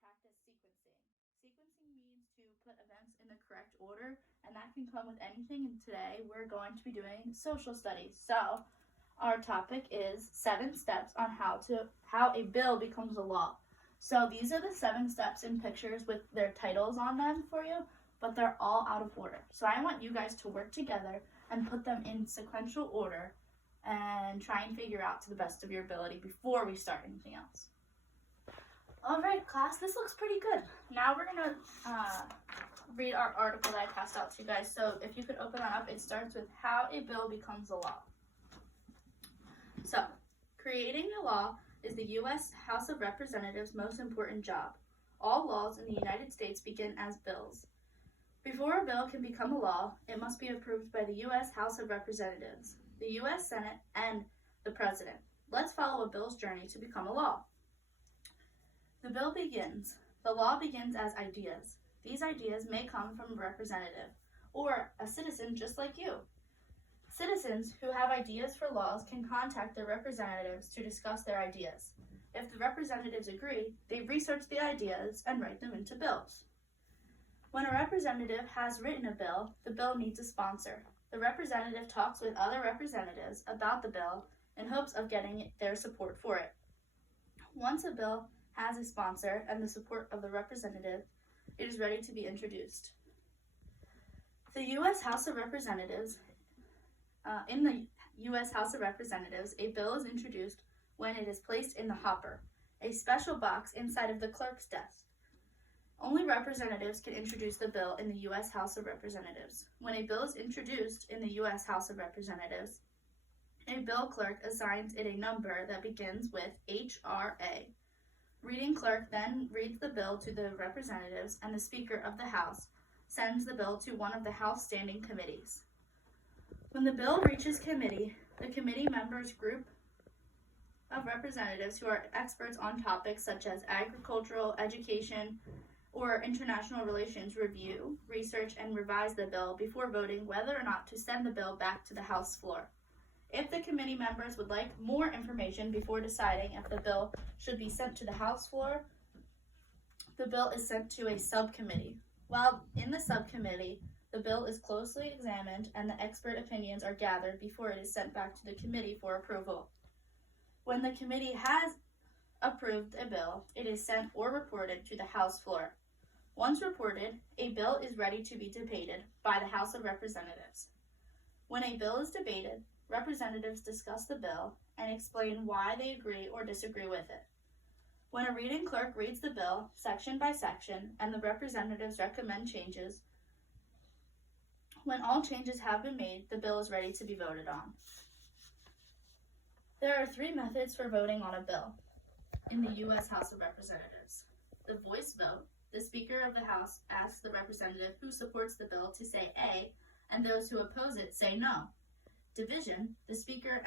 practice sequencing. Sequencing means to put events in the correct order, and that can come with anything. And today we're going to be doing social studies. So our topic is 7 steps on how a bill becomes a law. So these are the 7 steps in pictures with their titles on them for you, but they're all out of order. So I want you guys to work together and put them in sequential order and try and figure out to the best of your ability before we start anything else. All right, class, this looks pretty good. Now we're gonna read our article that I passed out to you guys. So if you could open that up, it starts with how a bill becomes a law. So, creating a law is the U.S. House of Representatives' most important job. All laws in the United States begin as bills. Before a bill can become a law, it must be approved by the U.S. House of Representatives, the U.S. Senate, and the President. Let's follow a bill's journey to become a law. The bill begins. The law begins as ideas. These ideas may come from a representative or a citizen just like you. Citizens who have ideas for laws can contact their representatives to discuss their ideas. If the representatives agree, they research the ideas and write them into bills. When a representative has written a bill, the bill needs a sponsor. The representative talks with other representatives about the bill in hopes of getting their support for it. Once a bill has a sponsor and the support of the representative, it is ready to be introduced. The U.S. House of Representatives In the U.S. House of Representatives, a bill is introduced when it is placed in the hopper, a special box inside of the clerk's desk. Only representatives can introduce the bill in the U.S. House of Representatives. When a bill is introduced in the U.S. House of Representatives, a bill clerk assigns it a number that begins with HRA. Reading clerk then reads the bill to the representatives, and the Speaker of the House sends the bill to one of the House standing committees. When the bill reaches committee, the committee members group of representatives who are experts on topics such as agricultural, education, or international relations review, research, and revise the bill before voting whether or not to send the bill back to the House floor. If the committee members would like more information before deciding if the bill should be sent to the House floor, the bill is sent to a subcommittee. While in the subcommittee, the bill is closely examined and the expert opinions are gathered before it is sent back to the committee for approval. When the committee has approved a bill, it is sent or reported to the House floor. Once reported, a bill is ready to be debated by the House of Representatives. When a bill is debated, representatives discuss the bill and explain why they agree or disagree with it. When a reading clerk reads the bill section by section and the representatives recommend changes, when all changes have been made, the bill is ready to be voted on. There are 3 methods for voting on a bill in the U.S. House of Representatives. The voice vote. The Speaker of the House asks the representative who supports the bill to say A, and those who oppose it say no. Division. The Speaker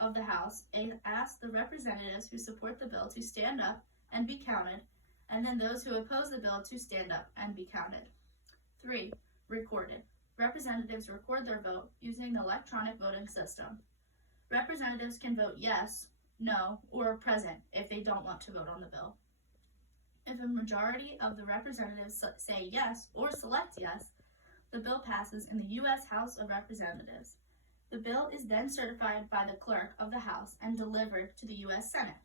of the House asks the representatives who support the bill to stand up and be counted, and then those who oppose the bill to stand up and be counted. 3. Recorded. Representatives record their vote using the electronic voting system. Representatives can vote yes, no, or present if they don't want to vote on the bill. If a majority of the representatives say yes or select yes, the bill passes in the U.S. House of Representatives. The bill is then certified by the clerk of the House and delivered to the U.S. Senate.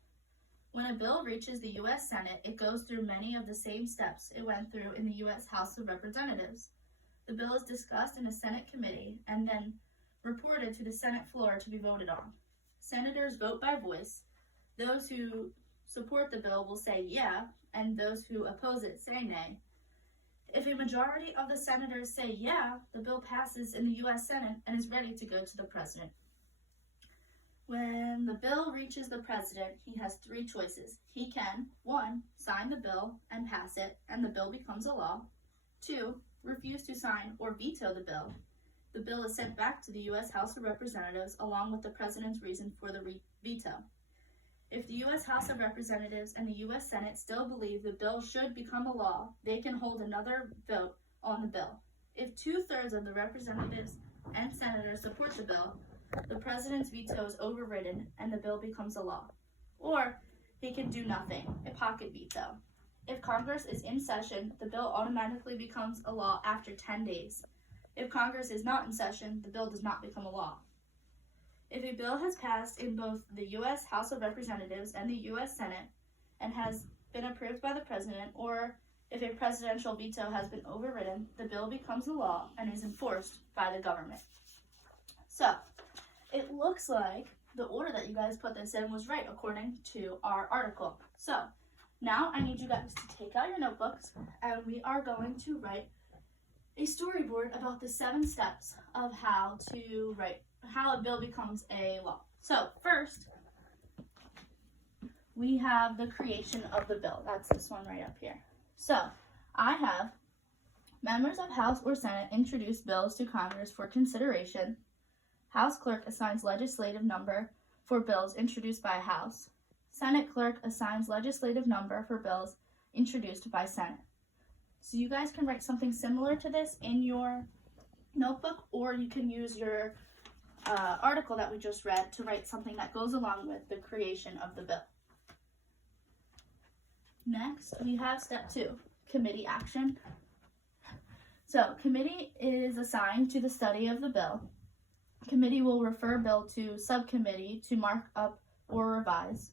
When a bill reaches the U.S. Senate, it goes through many of the same steps it went through in the U.S. House of Representatives. The bill is discussed in a Senate committee and then reported to the Senate floor to be voted on. Senators vote by voice. Those who support the bill will say yeah, and those who oppose it say nay. If a majority of the senators say yeah, the bill passes in the U.S. Senate and is ready to go to the president. When the bill reaches the president, he has 3 choices. He can, 1, sign the bill and pass it, and the bill becomes a law. 2, refuse to sign or veto the bill. The bill is sent back to the U.S. House of Representatives along with the president's reason for the veto. If the U.S. House of Representatives and the U.S. Senate still believe the bill should become a law, they can hold another vote on the bill. If 2/3 of the representatives and senators support the bill, the president's veto is overridden and the bill becomes a law. Or he can do nothing, a pocket veto. If Congress is in session, the bill automatically becomes a law after 10 days. If Congress is not in session, the bill does not become a law. If a bill has passed in both the U.S. House of Representatives and the U.S. Senate and has been approved by the President, or if a presidential veto has been overridden, the bill becomes a law and is enforced by the government. So, it looks like the order that you guys put this in was right according to our article. So, now I need you guys to take out your notebooks and we are going to write a storyboard about the 7 steps of how a bill becomes a law. So, first, we have the creation of the bill. That's this one right up here. So, I have members of House or Senate introduce bills to Congress for consideration. House clerk assigns legislative number for bills introduced by House. Senate clerk assigns legislative number for bills introduced by Senate. So you guys can write something similar to this in your notebook, or you can use your article that we just read to write something that goes along with the creation of the bill. Next, we have step 2, committee action. So, committee is assigned to the study of the bill. Committee will refer bill to subcommittee to mark up or revise.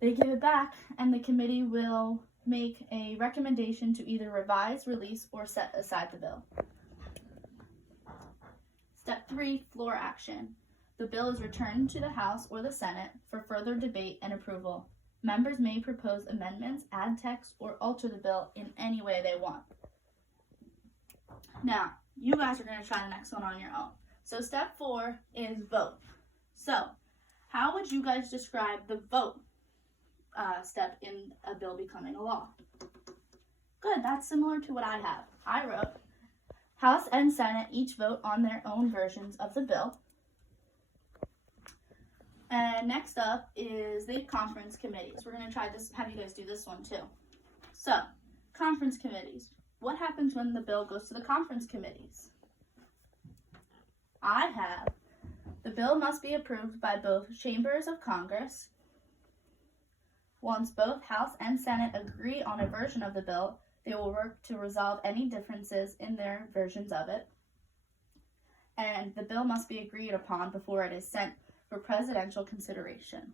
They give it back, and the committee will make a recommendation to either revise, release, or set aside the bill. Step 3, floor action. The bill is returned to the House or the Senate for further debate and approval. Members may propose amendments, add text, or alter the bill in any way they want. Now, you guys are going to try the next one on your own. So step 4 is vote. So, how would you guys describe the vote step in a bill becoming a law? Good, that's similar to what I have. I wrote, House and Senate each vote on their own versions of the bill. And next up is the conference committees. We're going to try this, have you guys do this one too. So, conference committees. What happens when the bill goes to the conference committees? I have, the bill must be approved by both chambers of Congress. Once both House and Senate agree on a version of the bill, they will work to resolve any differences in their versions of it. And the bill must be agreed upon before it is sent for presidential consideration.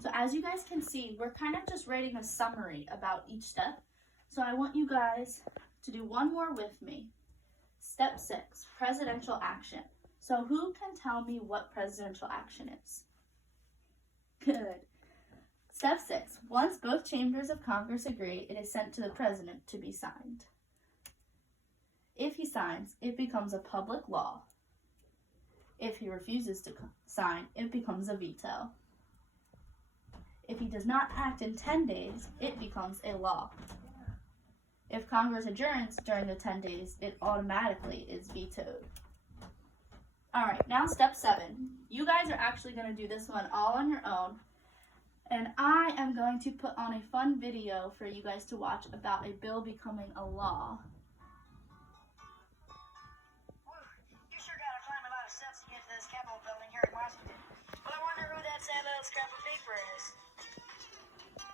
So as you guys can see, we're kind of just writing a summary about each step. So I want you guys to do one more with me. Step 6, presidential action. So who can tell me what presidential action is? Good. Step 6, once both chambers of Congress agree, it is sent to the president to be signed. If he signs, it becomes a public law. If he refuses to sign, it becomes a veto. If he does not act in 10 days, it becomes a law. If Congress adjourns during the 10 days, it automatically is vetoed. Alright, now step 7. You guys are actually going to do this one all on your own. And I am going to put on a fun video for you guys to watch about a bill becoming a law. You sure gotta climb a lot of steps to get to this Capitol building here in Washington. Well, I wonder who that sad little scrap of paper is.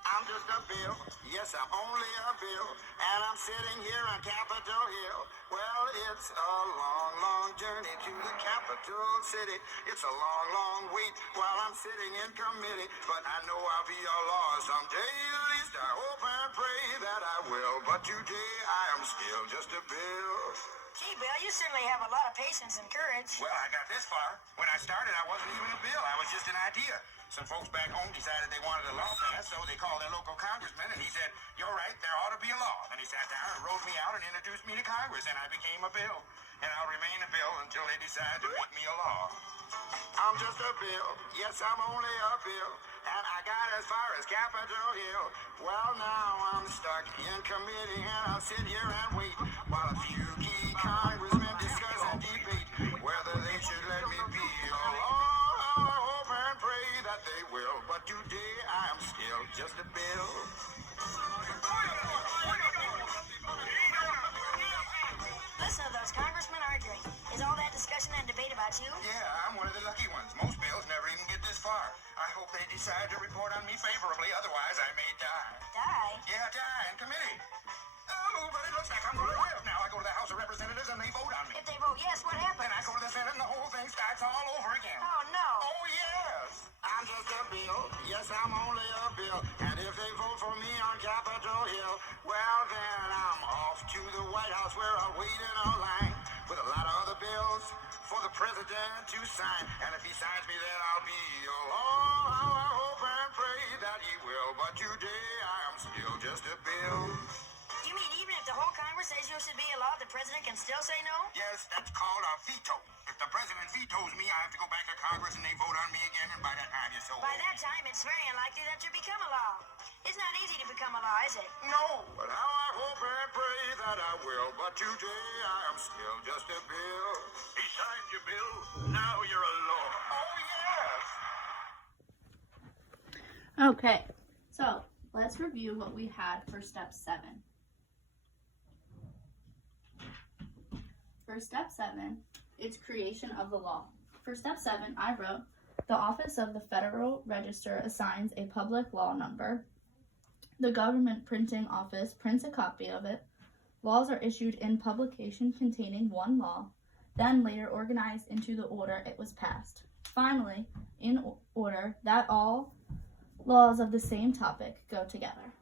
I'm just a bill, yes, I'm only a bill, and I'm sitting here on Capitol Hill. Well, it's a long, long journey to the capital city. It's a long, long wait while I'm sitting in committee, but I know I'll be a law someday. At least I hope and pray that I will, but today I am still just a bill. Gee, Bill, you certainly have a lot of patience and courage. Well, I got this far. When I started, I wasn't even a bill. I was just an idea. Some folks back home decided they wanted a law passed, so they called their local congressman, and he said, "You're right, there ought to be a law." Then he sat down and wrote me out and introduced me to Congress, and I became a bill. And I'll remain a bill until they decide to make me a law. I'm just a bill. Yes, I'm only a bill. And I got as far as Capitol Hill. Well, now I'm stuck in committee, and I'll sit here and wait while a few key congressmen discuss and debate whether they should let me be a law. I hope and pray that they will, but today I am still just a bill. Listen to those congressmen arguing. Is all that discussion and debate about you? Yeah, I'm one of the lucky ones. Most bills never even get this far. I hope they decide to report on me favorably, otherwise I may die. Die? Yeah, die in committee. Oh, but it looks like I'm going to live. Now I go to the House of Representatives and they vote on me. If they vote yes, what happens? Then I go to the Senate and the whole thing starts all over again. Oh, no. Oh, yes. I'm just a bill. Yes, I'm only a bill. And if they vote for me on Capitol Hill, well, then I'm off to the White House where I'll wait in a line with a lot of other bills for the president to sign. And if he signs me, then I'll be along. How I hope and pray that he will. But today I am still just a bill. You mean even if the whole Congress says you should be a law, the president can still say no? Yes, that's called a veto. If the president vetoes me, I have to go back to Congress and they vote on me again, and by that time you're so By old. that time, it's very unlikely that you become a law. It's not easy to become a law, is it? No, but how I hope and pray that I will. But today I am still just a bill. He signed your bill. Now you're a law. Oh, yes. Okay, so let's review what we had for step 7. For step 7, it's creation of the law. For step 7, I wrote, the Office of the Federal Register assigns a public law number. The government printing office prints a copy of it. Laws are issued in publication containing one law, then later organized into the order it was passed. Finally, in order that all laws of the same topic go together.